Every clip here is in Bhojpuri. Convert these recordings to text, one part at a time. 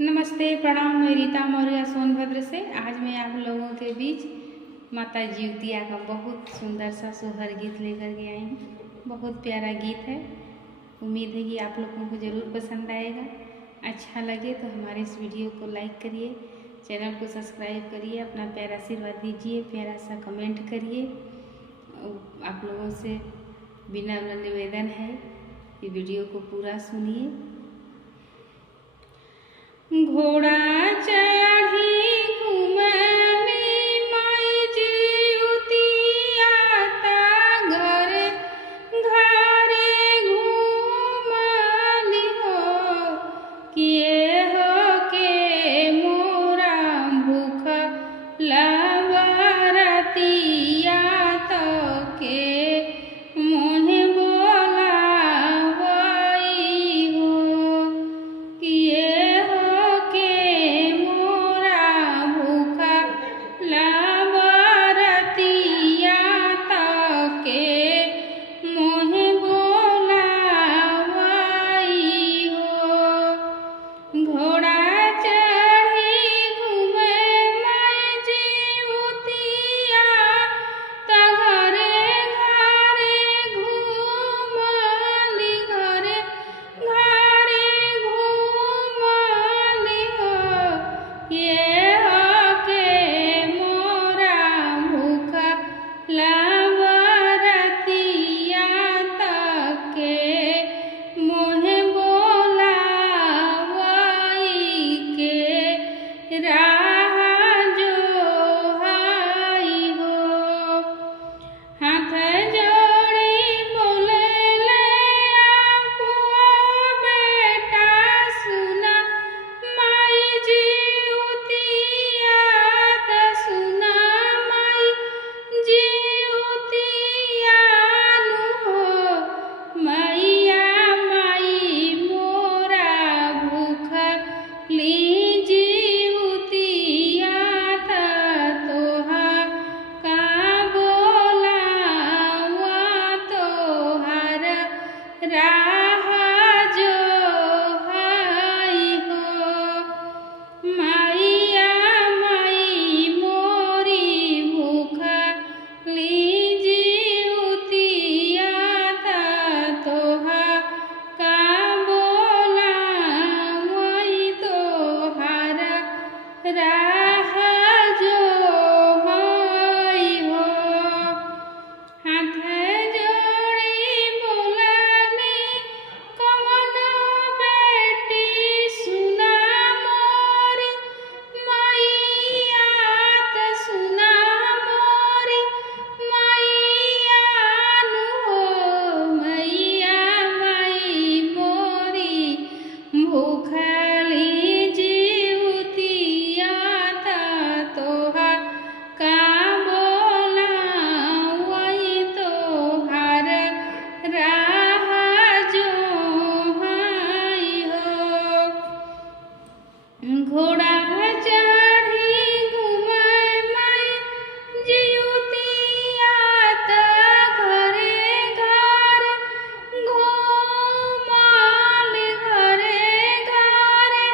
नमस्ते, प्रणाम। मैं रीता मौर्य सोनभद्र से। आज मैं आप लोगों के बीच माता जीवतिया का बहुत सुंदर सा सोहर गीत लेकर के आई हूँ। बहुत प्यारा गीत है। उम्मीद है कि आप लोगों को ज़रूर पसंद आएगा। अच्छा लगे तो हमारे इस वीडियो को लाइक करिए, चैनल को सब्सक्राइब करिए, अपना प्यारा आशीर्वाद दीजिए, प्यारा सा कमेंट करिए। आप लोगों से विनम्र निवेदन है कि वीडियो को पूरा सुनिए। घोड़ा चढ़ी घुमली माई जीवतिया ता घरे घरे घुमली हो, किए हो के मोरा भूख लवरतिया तो के मोहे बोलावई हो, किए घोड़ा चढ़ी घूमे माई जीवतिया ता घरे घरे घूमली, घरे घरे घूमली हो, ये हो के मोरा भूख लवरतिया ता के मोहे राह जो हाई हो। हाथ जोड़ी बोलेले अपुआ बेटा सुना माई जीवतिया ता सुना माई जीवतिया नु हो, मैया माई मोरा भूख ली राह जो हाई हो। मैया माई मोरी भूख ली जीवतिया ता तोहा का बोलावई तोहार राह जो हाई हो। हाथ भूखली जीवतिया ता तोहा का बोलावई तोहार राह जो हाई हो। घोड़ा चढ़ी घूमे माई जीवतिया ता घरे घरे घूमली, घरे घरे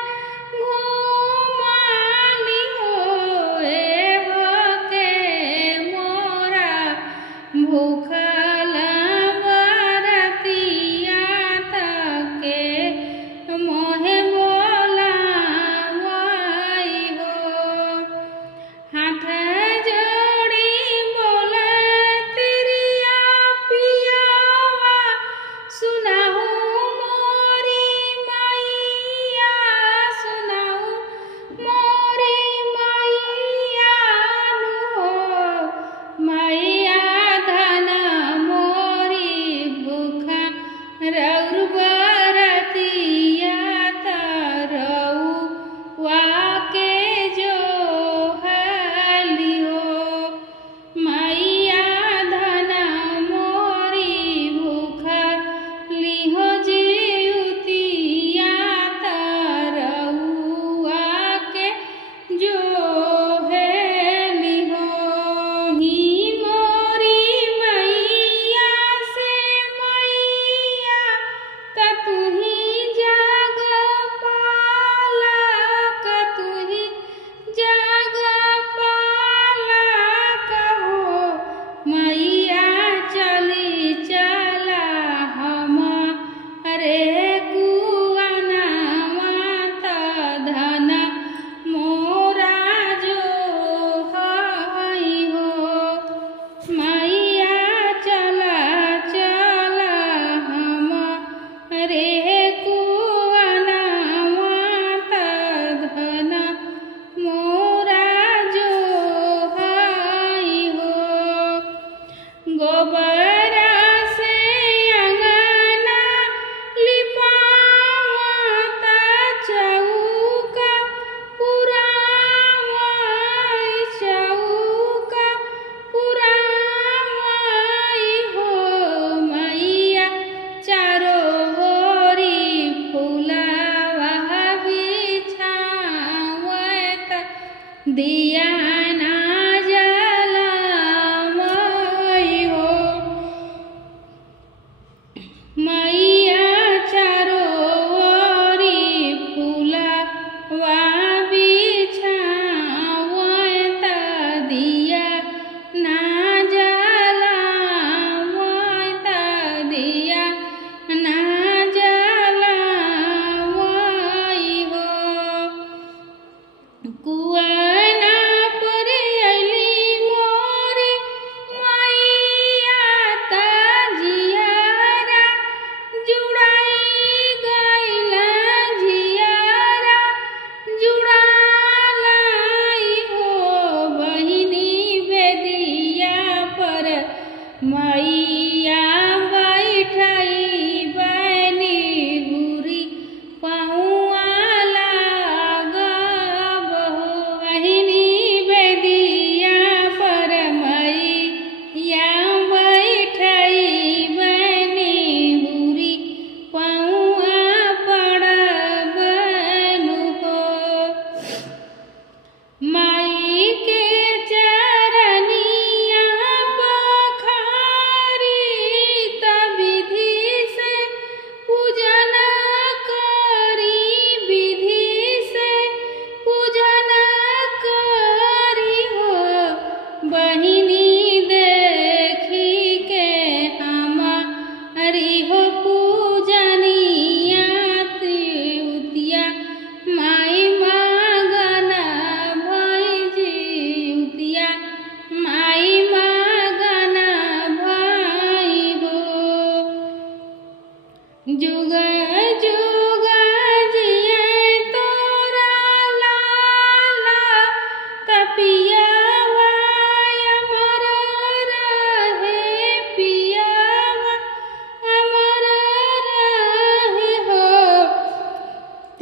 घूमली हो, ए हो के मोरा भूख लवरतिया ता के मोहे बोलावई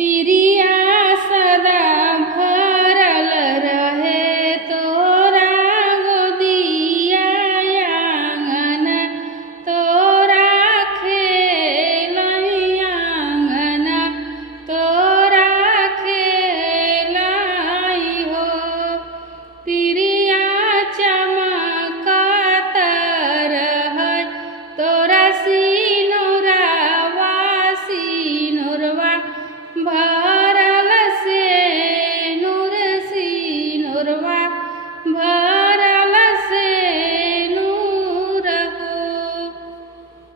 पीरी